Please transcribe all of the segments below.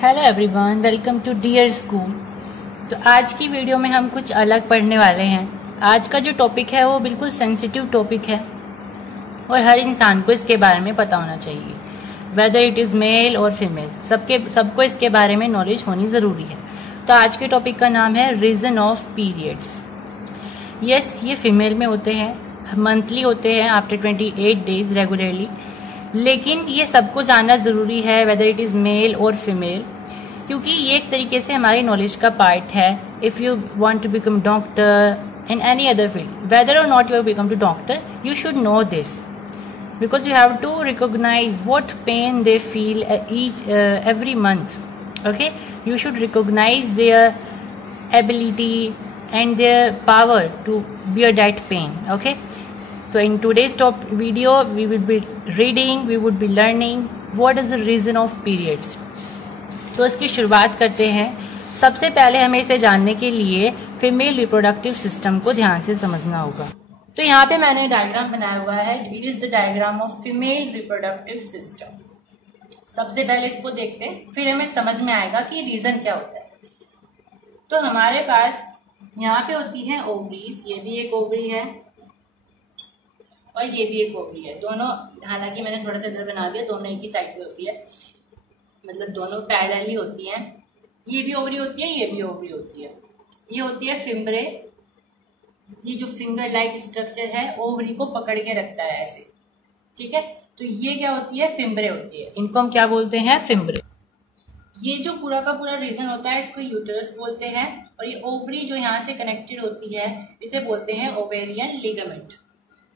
Hello everyone, welcome to dear school. तो आज की वीडियो में हम कुछ अलग पढ़ने वाले हैं। आज का जो टॉपिक है वो बिल्कुल सेंसिटिव टॉपिक है और हर इंसान को इसके बारे में पता होना चाहिए, वेदर इट इज़ मेल और फीमेल, सबको इसके बारे में नॉलेज होनी ज़रूरी है। तो आज के टॉपिक का नाम है रीज़न ऑफ पीरियड्स। यस, ये फीमेल में होते हैं, मंथली होते हैं आफ्टर 28 डेज रेगुलरली, लेकिन ये सबको जानना ज़रूरी है वेदर इट इज़ मेल और फीमेल, क्योंकि ये एक तरीके से हमारी नॉलेज का पार्ट है। If you want to become doctor in any other field, whether और not you become to doctor, you should know this because you have to recognize what pain they feel every month. Okay, you should recognize their ability and their power to bear that pain. Okay, so in today's top video we will be reading, we would be learning what is the reason of periods. तो इसकी शुरुआत करते हैं। सबसे पहले हमें इसे जानने के लिए फीमेल रिप्रोडक्टिव सिस्टम को ध्यान से समझना होगा। तो यहाँ पे मैंने डायग्राम बनाया हुआ है, it is the diagram of female reproductive system. सबसे पहले इसको देखते हैं, फिर हमें समझ में आएगा कि रीजन क्या होता है। तो हमारे पास यहाँ पे होती है ओवरीज, ये भी एक ओवरी है और ये भी एक ओवरी है। दोनों, हालांकि मैंने थोड़ा सा इधर बना दिया, दोनों एक ही साइड पे होती है, मतलब दोनों पैरेलल ही होती हैं। ये भी ओवरी होती है, ये भी ओवरी होती है। ये होती है फिम्ब्रे, ये जो फिंगर लाइक स्ट्रक्चर है ओवरी को पकड़ के रखता है ऐसे, ठीक है। तो ये क्या होती है, फिम्ब्रे होती है। इनको हम क्या बोलते हैं, फिम्ब्रे। ये जो पूरा का पूरा रीजन होता है इसको यूटरस बोलते हैं, और ये ओवरी जो यहाँ से कनेक्टेड होती है इसे बोलते हैं ओवेरियन लिगामेंट।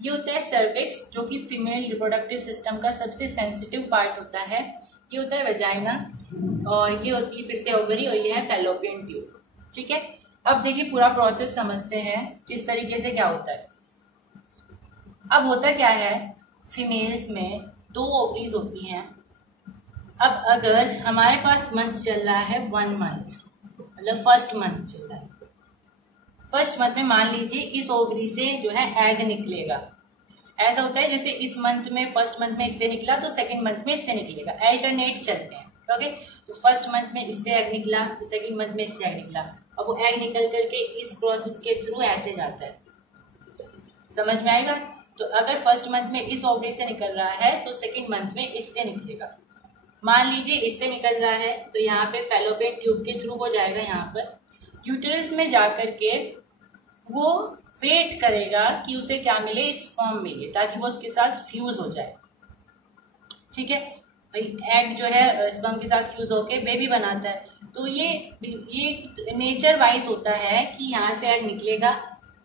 ये होता है सर्विक्स, जो कि फीमेल रिप्रोडक्टिव सिस्टम का सबसे सेंसिटिव पार्ट होता है। ये होता है वेजाइना, और ये होती है फिर से ओवरी, और ये है फैलोपियन ट्यूब, ठीक है। अब देखिए पूरा प्रोसेस समझते हैं किस तरीके से क्या होता है। अब होता क्या है, फीमेल्स में 2 ओवरीज होती हैं। अब अगर हमारे पास मंथ चल रहा है 1 मंथ, मतलब फर्स्ट मंथ चल रहा है, फर्स्ट मंथ में मान लीजिए इस ओवरी से जो है एग निकलेगा। ऐसा होता है जैसे इस मंथ में, फर्स्ट मंथ में इससे निकला तो सेकंड मंथ में इससे निकलेगा, अल्टरनेट चलते हैं। ओके, तो फर्स्ट मंथ में इससे एग निकला तो सेकंड मंथ में इससे एग निकला। अब वो एग निकल करके इस प्रोसेस के थ्रू ऐसे जाता है, समझ में आएगा। तो अगर फर्स्ट मंथ में इस ओवरी से निकल रहा है तो सेकंड मंथ में इससे निकलेगा। मान लीजिए इससे निकल रहा है तो यहाँ पे फैलोपियन ट्यूब के थ्रू वो जाएगा, यहाँ पर यूटेरस में जाकर के वो वेट करेगा कि उसे क्या मिले, स्पर्म मिले, ताकि वो उसके साथ फ्यूज हो जाए, ठीक है। भाई एग जो है स्पर्म के साथ फ्यूज होके बेबी बनाता है। तो ये नेचर वाइज होता है कि यहाँ से एग निकलेगा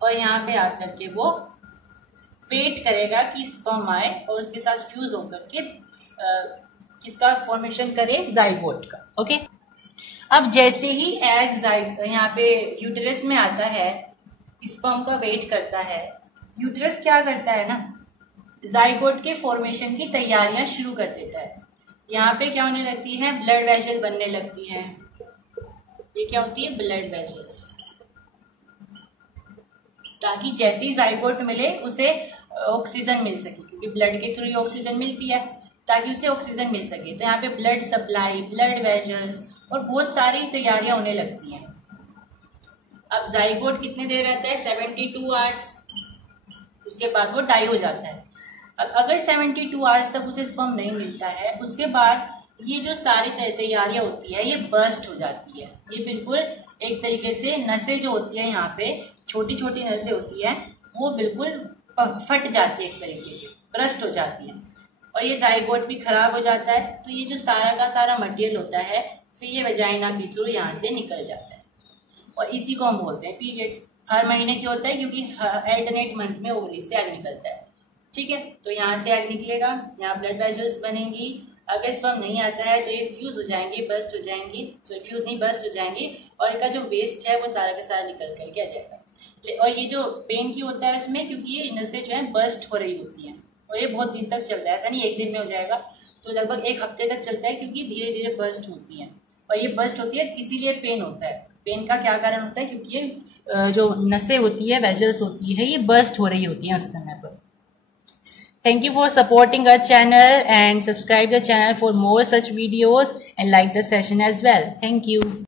और यहाँ पे आकर के वो वेट करेगा कि स्पर्म आए और उसके साथ फ्यूज होकर के किसका फॉर्मेशन करे, जाइगोट का। ओके, अब जैसे ही एग यहाँ पे यूटेरस में आता है, स्पर्म का वेट करता है, यूटेरस क्या करता है ना, जाइगोट के फॉर्मेशन की तैयारियां शुरू कर देता है। यहाँ पे क्या होने लगती है, ब्लड वेसल बनने लगती है। ये क्या होती है, ब्लड वेसल्स, ताकि जैसे ही जाइगोट मिले उसे ऑक्सीजन मिल सके, क्योंकि ब्लड के थ्रू ऑक्सीजन मिलती है, ताकि उसे ऑक्सीजन मिल सके। तो यहाँ पे ब्लड सप्लाई, ब्लड वेसल्स और बहुत सारी तैयारियां होने लगती हैं। अब जाइगोट कितने देर रहता है, 72 आवर्स, उसके बाद वो डाई हो जाता है। अगर 72 आवर्स तक उसे स्पर्म नहीं मिलता है, उसके बाद ये जो सारी तैयारियां होती है ये बर्स्ट हो जाती है। ये बिल्कुल एक तरीके से नसें जो होती है, यहाँ पे छोटी छोटी नसें होती है, वो बिल्कुल फट जाती है, एक तरीके से बर्स्ट हो जाती है, और ये जाइगोट भी खराब हो जाता है। तो ये जो सारा का सारा मटेरियल होता है फिर ये वेजाइना के थ्रू यहाँ से निकल जाता है, और इसी को हम बोलते हैं पीरियड्स। हर महीने क्यों होता है, क्योंकि अल्टरनेट मंथ में ओवरी से एग निकलता है, ठीक है। तो यहाँ से एग निकलेगा, यहाँ ब्लड वेसल्स बनेंगी। अगर स्पर्म नहीं आता है तो ये फ्यूज हो जाएंगे, बर्स्ट हो जाएंगी, सॉरी फ्यूज नहीं बर्स्ट हो जाएंगी, और इनका जो वेस्ट है वो सारा का सारा निकल करके आ जाएगा। और ये जो पेन की होता है उसमें, क्योंकि ये नसें जो है बर्स्ट हो रही होती हैं, और ये बहुत दिन तक चलता है, ऐसा नहीं एक दिन में हो जाएगा, तो लगभग 1 हफ्ते तक चलता है, क्योंकि धीरे धीरे बर्स्ट होती है। और ये बर्स्ट होती है इसीलिए पेन होता है। पेन का क्या कारण होता है, क्योंकि ये जो नसें होती है, वेसल्स होती है, ये बर्स्ट हो रही होती है उस समय पर। Thank you for supporting our channel and subscribe the channel for more such videos and like the session as well. Thank you.